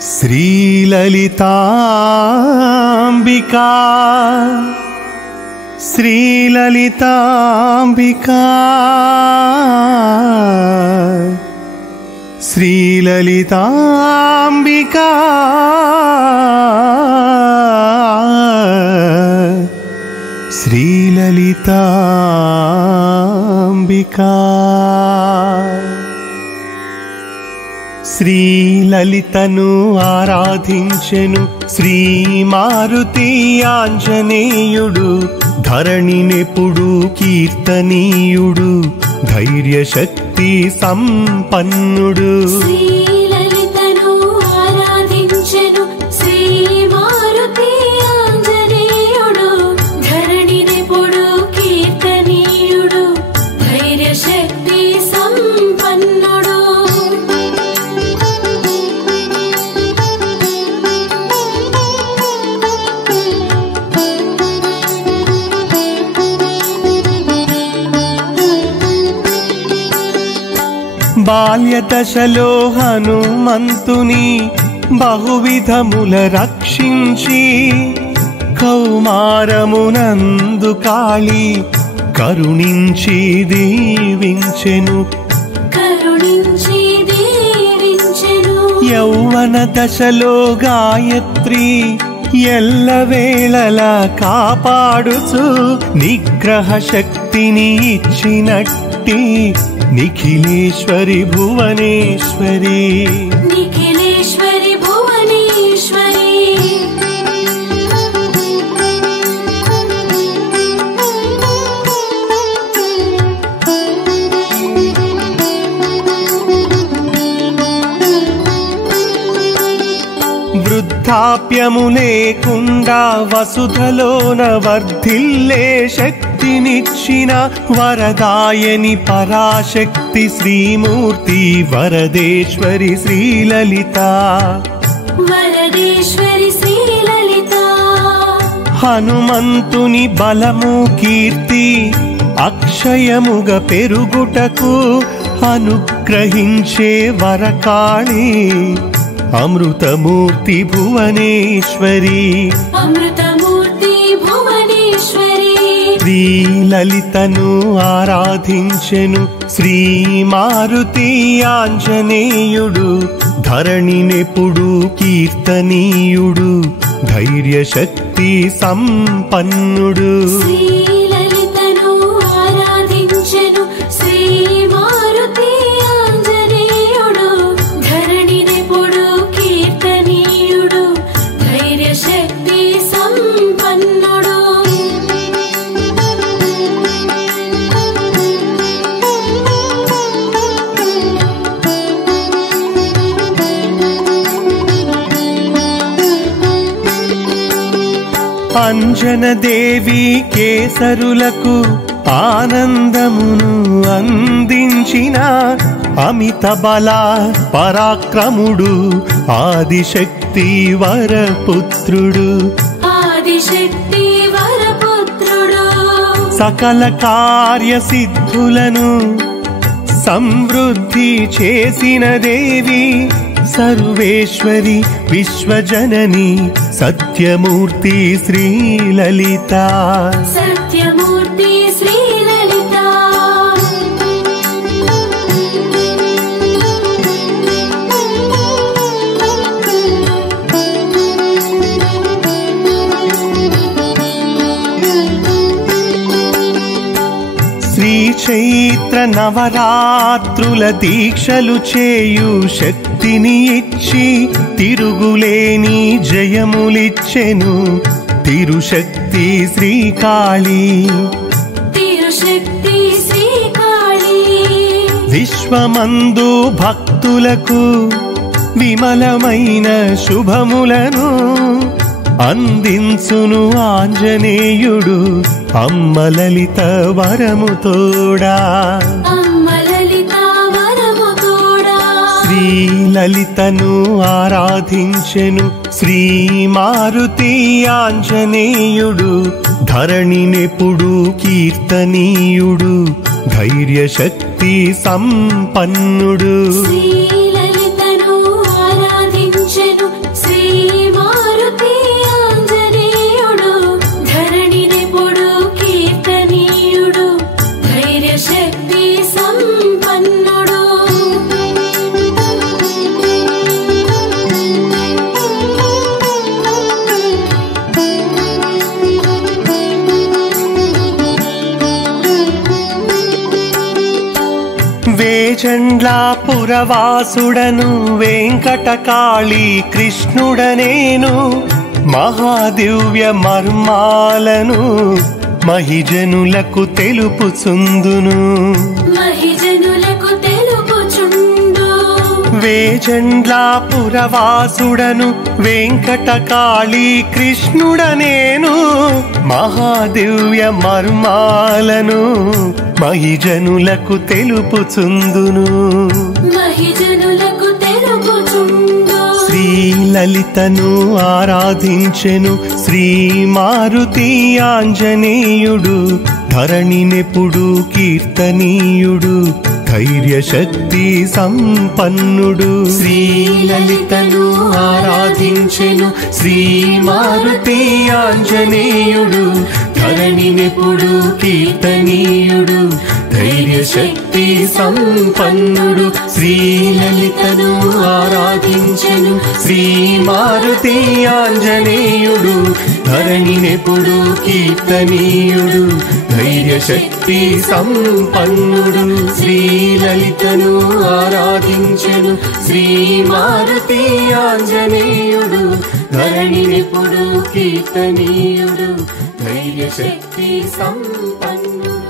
శ్రీలలితాంబికా శ్రీలలితాంబికా శ్రీలలితాంబికా శ్రీలలితాంబికా శ్రీలలితను ఆరాధించెను శ్రీ మారుతి ఆంజనేయుడు ధరణినెప్పుడు కీర్తనీయుడు ధైర్యశక్తి సంపన్నుడు శ్రీలలితను ఆరాధించెను శ్రీ మారుతి ఆంజనేయుడు ధరణినెప్పుడు కీర్తనీయుడు ధైర్యశక్తి సంపన్నుడు బాల్యదశలో హనుమంతుని బహువిధముల రక్షించి కౌమారమునందు కాళి కరుణించి దీవించెను యౌవన దశలో గాయత్రి ఎల్లవేళలా కాపాడుచు నిగ్రహ శక్తిని ఇచ్చినట్టి నిఖిలేశ్వరి భువనేశ్వరి నిఖిలేశ్వరి భువనేశ్వరి వృద్ధాప్యము లేకుండా వసుధలోన వర్ధిల్లే శక్తినిచ్చిన వరదాయని పరాశక్తి శ్రీమూర్తి వరదేశ్వరి శ్రీలలిత వరదేశ్వరి శ్రీలలిత హనుమంతుని బలము కీర్తి అక్షయముగ పెరుగుటకు అనుగ్రహించే వరకాళి అమృతమూర్తి భువనేశ్వరి అమృతమూర్తి భువనేశ్వరి శ్రీలలితను ఆరాధించెను శ్రీ మారుతి ఆంజనేయుడు ధరణినెప్పుడు కీర్తనీయుడు ధైర్యశక్తి సంపన్నుడు శ్రీలలితను ఆరాధించెను శ్రీ మారుతి ఆంజనేయుడు ధరణినెప్పుడు కీర్తనీయుడు ధైర్యశక్తి సంపన్నుడు అంజనదేవి కేసరులకు ఆనందమును అందించిన అమిత బల పరాక్రముడు ఆదిశక్తి వరపుత్రుడు ఆదిశక్తి వరపుత్రుడు సకల కార్యసిద్ధులను సమృద్ధి చేసిన దేవి సర్వేశ్వరి విశ్వజనని సత్యమూర్తి శ్రీలలిత సత్యమూర్తి శ్రీలలిత శ్రీ చైత్ర నవరాత్రుల దీక్షలు చేయు శక్తిని ఇచ్చి తిరుగులేని జయములిచ్చెను తిరుశక్తి శ్రీకాళి తిరుశక్తి శ్రీకాళి విశ్వమందు భక్తులకు విమలమైన శుభములను అందించును ఆంజనేయుడు అమ్మలలిత వరముతోడా అమ్మలలిత వరముతోడా శ్రీలలితను ఆరాధించెను శ్రీ మారుతి ఆంజనేయుడు ధరణినెప్పుడు కీర్తనీయుడు ధైర్యశక్తి సంపన్నుడు శ్రీలలితను ఆరాధించెను వేజండ్లాపురవాసుడను వెంకటకాళీ కృష్ణుడనేను మహాదివ్య మర్మాలను మహిజనులకు తెలుపుచుందును. మహిజనులకు తెలుపుచుండు. వేజండ్లాపురవాసుడను వెంకటకాళీ కృష్ణుడనేను మహాదివ్య మర్మాలను మహిజనులకు తెలుపుచుందును. మహిజనులకు తెలుపుచుండు. శ్రీలలితను ఆరాధించెను శ్రీ మారుతి ఆంజనేయుడు ధరణినెప్పుడు కీర్తనీయుడు ధైర్యశక్తి సంపన్నుడు. శ్రీలలితను ఆరాధించెను శ్రీ మారుతి ఆంజనేయుడు ధరణినెప్పుడు కీర్తనీయుడు ధైర్యశక్తి సంపన్నుడు. శ్రీలలితను ఆరాధించెను శ్రీ మారుతి ఆంజనేయుడు ధరణినెప్పుడు కీర్తనీయుడు ధైర్యశక్తి సంపన్నుడు. శ్రీలలితను ఆరాధించెను శ్రీ మారుతి ఆంజనేయుడు ధరణినెప్పుడు కీర్తనీయుడు ధైర్యశక్తి సంపన్నుడు.